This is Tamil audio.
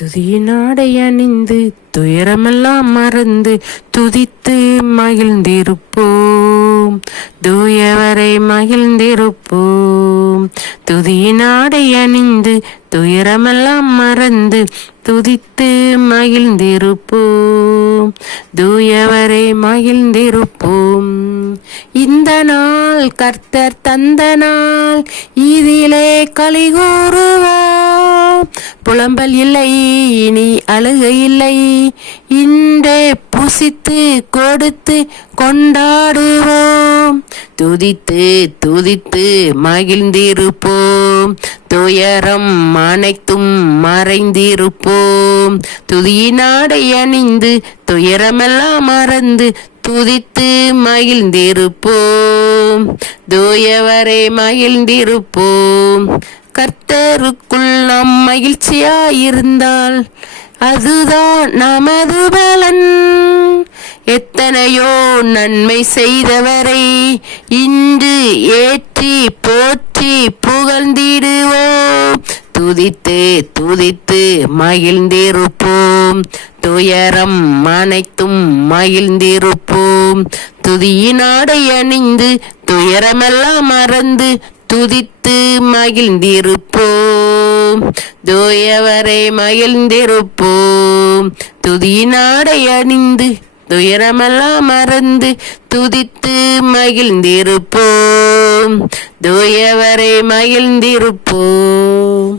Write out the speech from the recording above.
துதியினாடை அணிந்து துயரமெல்லாம் மறந்து துதித்து மகிழ்ந்திருப்போம். தூயவரை மகிழ்ந்திருப்போம். துதியினாடை அணிந்து துயரமெல்லாம் மறந்து துதித்து மகிழ்ந்திருப்போம். தூயவரை மகிழ்ந்திருப்போம். இந்த நாள் கர்த்தர் தந்த நாள், இதிலே களிகூறுவோம். புலம்பல் இல்லை, இனி அழுகை இல்லை, இன்றே புசித்து கொடுத்து கொண்டாடுவோம். துதித்து துதித்து மகிழ்ந்திருப்போம். துயரம் அனைத்தும் மறைந்திருப்போம். துதியினாடை அணிந்து துயரமெல்லாம் மறந்து துதித்து மகிழ்ந்திருப்போம். தூயவரை மகிழ்ந்திருப்போம். கர்த்தருக்குள் நாம் மகிழ்ச்சியாயிருந்தால் அதுதான் நமது பலன். எத்தனையோ நன்மை செய்தவரை இன்று ஏற்றி போற்றி புகழ்ந்திடுவோம். துதித்து துதித்து மகிழ்ந்திருப்போம். துயரம் அனைத்தும் மகிழ்ந்திருப்போம். துதியினாடை அணிந்து துயரமெல்லாம் மறந்து துதித்து மகிழ்ந்திருப்போம். தூயவரை மகிழ்ந்திருப்போம். துதியினாடை அணிந்து துயரமெல்லாம் மறந்து துதித்து மகிழ்ந்திருப்போம். தூயவரை மகிழ்ந்திருப்போம்.